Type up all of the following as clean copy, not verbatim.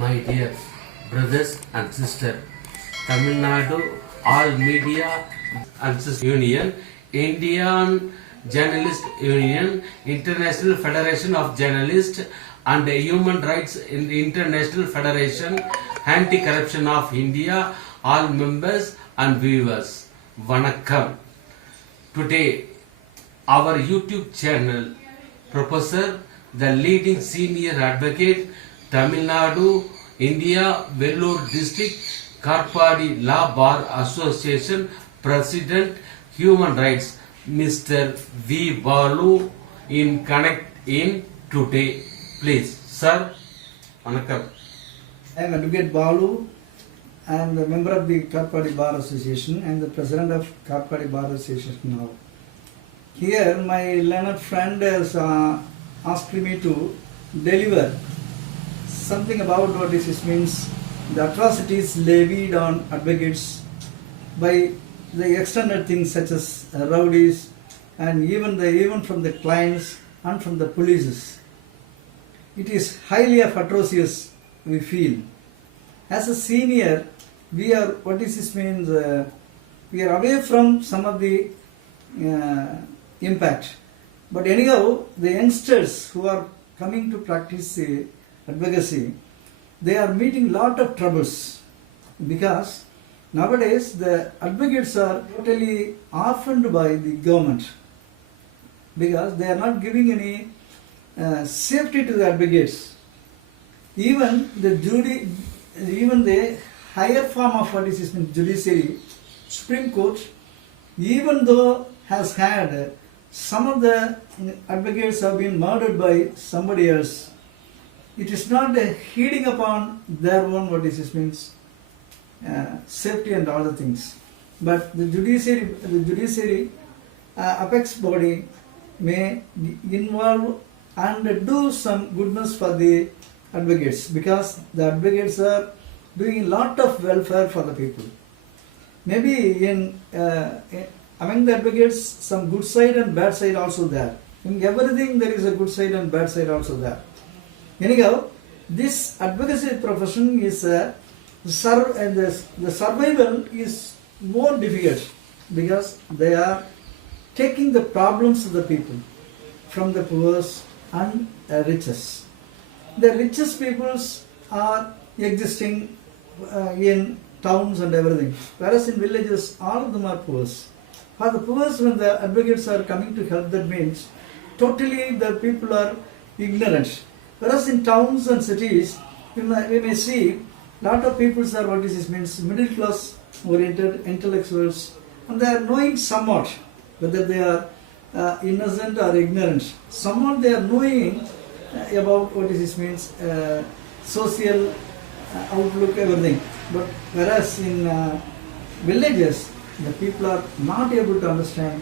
My dear brothers and sisters, Tamilnadu All Media and Union, Indian Journalist Union, International Federation of Journalists and Human Rights in the International Federation, Anti-Corruption of India, all members and viewers. Vanakkam. Today, our YouTube channel, Professor, the leading senior advocate, Tamilnadu, India, Vellore District, Karpadi Law Bar Association, President, Human Rights, Mr.V.BALU, in connect in today. Please, sir. Vanakkam. I am Advocate Balu. I am the member of the Karpadi Bar Association and the president of Karpadi Bar Association now. Here, my learned friend has asked me to deliver something about what this means, the atrocities levied on advocates by the external things such as rowdies and even from the clients and from the police. It is highly atrocious, we feel. As a senior, we are, what this means, we are away from some of the impact. But anyhow, the youngsters who are coming to practice advocacy, they are meeting lot of troubles because nowadays the advocates are totally orphaned by the government because they are not giving any safety to the advocates. Even the higher form of what is judiciary, Supreme Court, even though has had some of the advocates have been murdered by somebody else, it is not heeding upon their own what this means safety and all the things. But the judiciary apex body may involve and do some goodness for the advocates because the advocates are doing a lot of welfare for the people. Maybe among the advocates, some good side and bad side also there. In everything there is a good side and bad side also there. Anyhow, this advocacy profession is the survival is more difficult because they are taking the problems of the people from the poor and richest. The richest peoples are existing in towns and everything, whereas in villages all of them are poor. For the poor, when the advocates are coming to help, that means totally the people are ignorant. Whereas in towns and cities, we may see lot of people are what this means middle class oriented intellectuals, and they are knowing somewhat whether they are innocent or ignorant. Somewhat they are knowing about what this means social outlook, everything. But whereas in villages, the people are not able to understand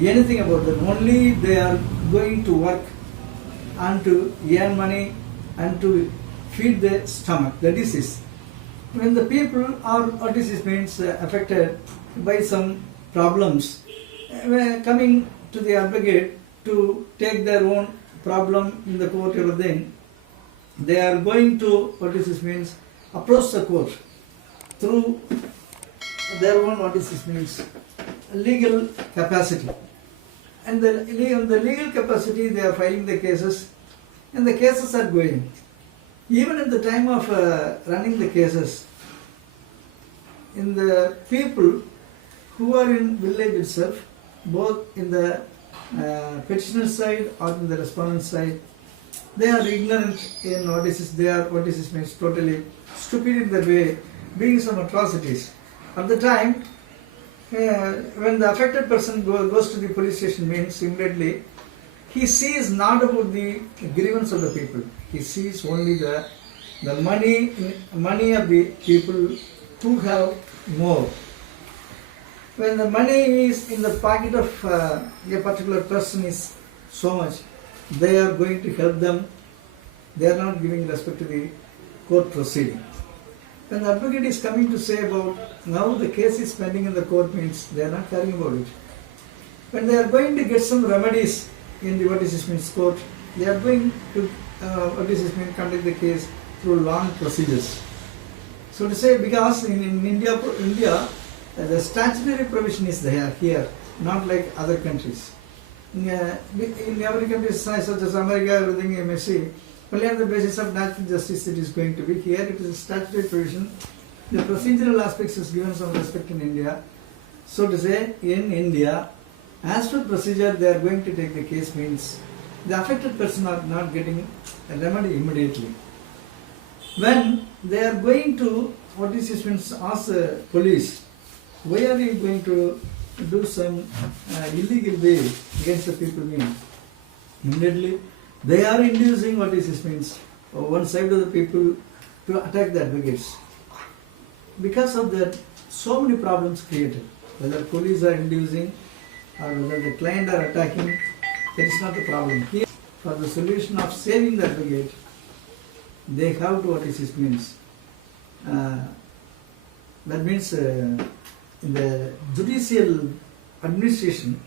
anything about that. Only they are going to work and to earn money and to feed their stomach. That is it. When the people are what this means affected by some problems, coming to the advocate to take their own problem in the court, everything, they are going to what this means approach the court through their own what this means legal capacity. And the legal capacity they are filing the cases, and the cases are going. Even at the time of running the cases, in the people who are in village itself, both in the petitioner side or in the respondent side, they are ignorant in what is means totally stupid in their way, doing some atrocities. At the time, when the affected person goes to the police station, means immediately he sees not about the grievance of the people. He sees only the money of the people who have more. When the money is in the pocket of a particular person is so much, they are going to help them. They are not giving respect to the court proceeding. When the advocate is coming to say about now the case is pending in the court, means they are not caring about it. When they are going to get some remedies in the what is this means court, they are going to conduct the case through long procedures. So to say, because in India, the statutory provision is there here, not like other countries. In every country such as America, everything you may see, only on the basis of natural justice it is going to be. Here it is a statutory provision. The procedural aspects is given some respect in India. So to say, in India, as per procedure they are going to take the case means the affected person are not getting a remedy immediately. When they are going to, what is this means, ask the police, why are you going to do some illegal way against the people mean? Immediately they are inducing, what is this means, one side of the people to attack the advocates. Because of that, so many problems created. Whether police are inducing or whether the client are attacking, that is not the problem. Here, for the solution of saving the advocate, they have to, what is this means? That means in the judicial administration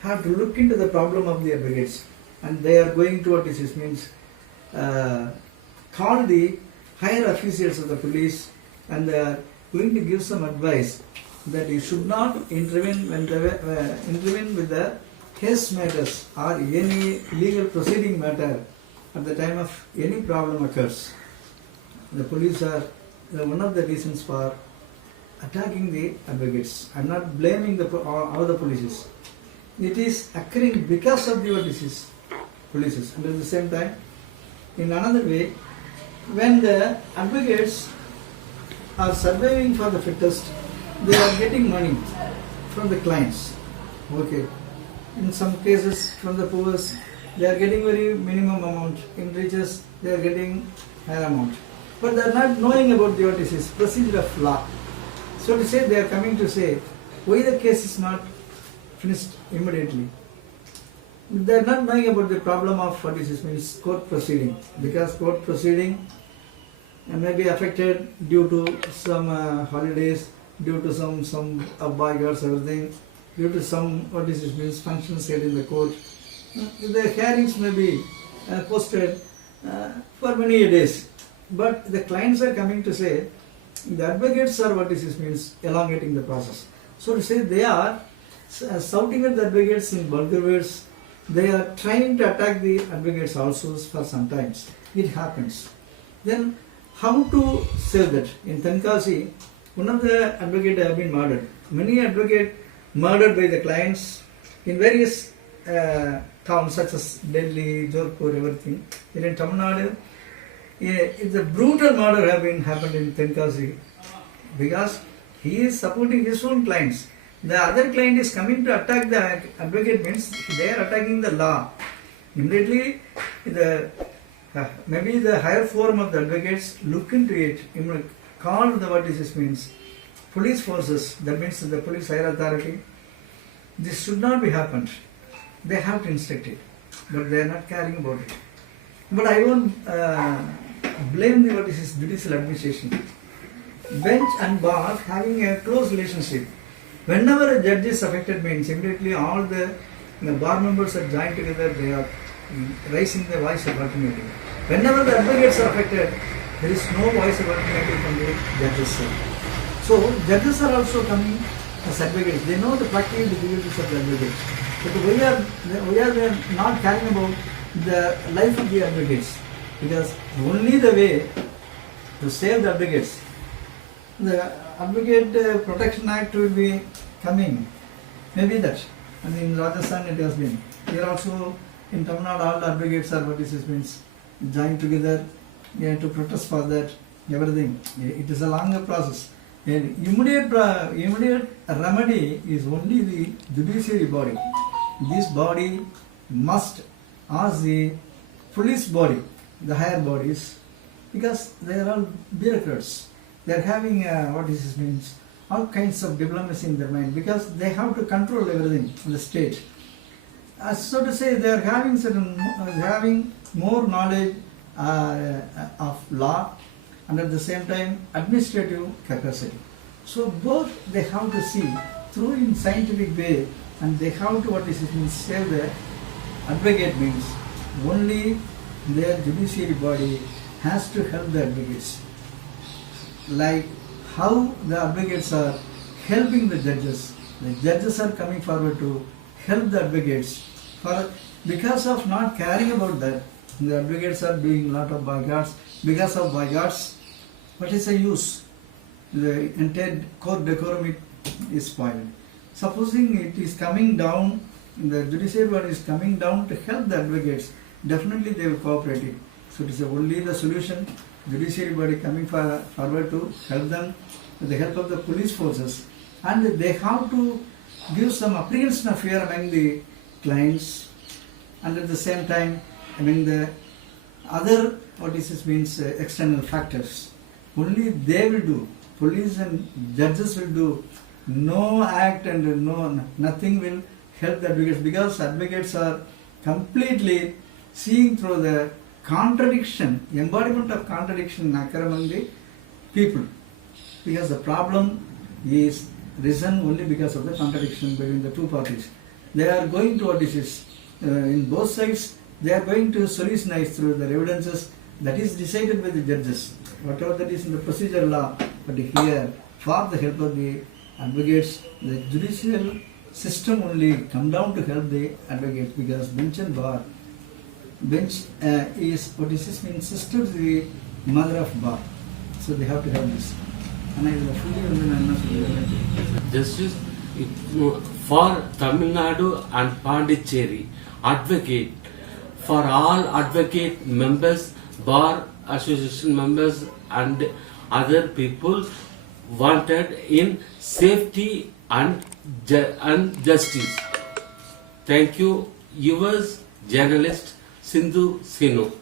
have to look into the problem of the advocates, and they are going to, what is this means, call the higher officials of the police, and they are going to give some advice that you should not intervene when intervene with the case matters or any legal proceeding matter at the time of any problem occurs. The police are one of the reasons for attacking the advocates. I am not blaming all the police. It is occurring because of the police. And at the same time, in another way, when the advocates are surviving for the fittest, they are getting money from the clients. Okay. In some cases from the poor, they are getting very minimum amount. In riches, they are getting higher amount. But they are not knowing about the procedure of law. So to say, they are coming to say, why the case is not finished immediately. They are not knowing about the problem of means court proceeding, because court proceeding may be affected due to some holidays, due to some boycotts, everything, due to some means functions held in the court. The hearings may be posted for many days, but the clients are coming to say the advocates are means elongating the process. So to say, they are shouting at the advocates in vulgar words. They are trying to attack the advocates also for some times. It happens. Then how to save that? In Tenkasi, one of the advocates have been murdered. Many advocates murdered by the clients in various towns such as Delhi, Jodhpur, everything. In Tamilnadu, it's a brutal murder happened in Tenkasi because he is supporting his own clients. The other client is coming to attack the advocate, means they are attacking the law. Immediately, maybe the higher forum of the advocates look into it, call the means police forces, that means the police higher authority. This should not be happened. They have to instruct it, but they are not caring about it. But I won't blame the judicial administration. Bench and bar having a close relationship. Whenever a judge is affected, means immediately all the bar members are joined together, they are raising the voice of alternative. Whenever the advocates are affected, there is no voice of alternative from the judges side. So judges are also coming as advocates. They know the practical difficulties of the advocates. But we are not caring about the life of the advocates, because only the way to save the advocates, the Advocate Protection Act will be coming. Maybe that. And in Rajasthan it has been. Here also in Tamil Nadu all the advocates are means joined together to protest for that, everything. It is a longer process. Immediate remedy is only the judiciary body. This body must ask the police body, the higher bodies, because they are all bureaucrats. They are having means all kinds of diplomacy in their mind, because they have to control everything in the state. So to say, they are having more knowledge of law and at the same time administrative capacity. So both they have to see through in scientific way, and they have to means save the advocate, means only their judiciary body has to help the advocates. Like how the advocates are helping the judges are coming forward to help the advocates. Because of not caring about that, the advocates are doing a lot of boycotts. Because of boycotts, what is the use? The entire court decorum is spoiled. Supposing it is coming down, the judiciary body is coming down to help the advocates, definitely they will cooperate it. So it is only the solution, judiciary body coming forward to help them with the help of the police forces, and they have to give some apprehension of fear among the clients, and at the same time among the other external factors. Only they will do, police and judges will do, no act and nothing will help the advocates, because advocates are completely seeing through the contradiction, embodiment of contradiction occur among the people, because the problem is risen only because of the contradiction between the two parties. They are going to in both sides, they are going to solutionize through the evidences that is decided by the judges, whatever that is in the procedural law. But here, for the help of the advocates, the judicial system only come down to help the advocates, because bench and bar. Bench is sister to the mother of bar. So they have to have this. And I will fully Justice for Tamilnadu and Pondicherry, advocate for all advocate members, bar association members and other people wanted in safety and justice. Thank you, yours, journalist Sindhu Sinu.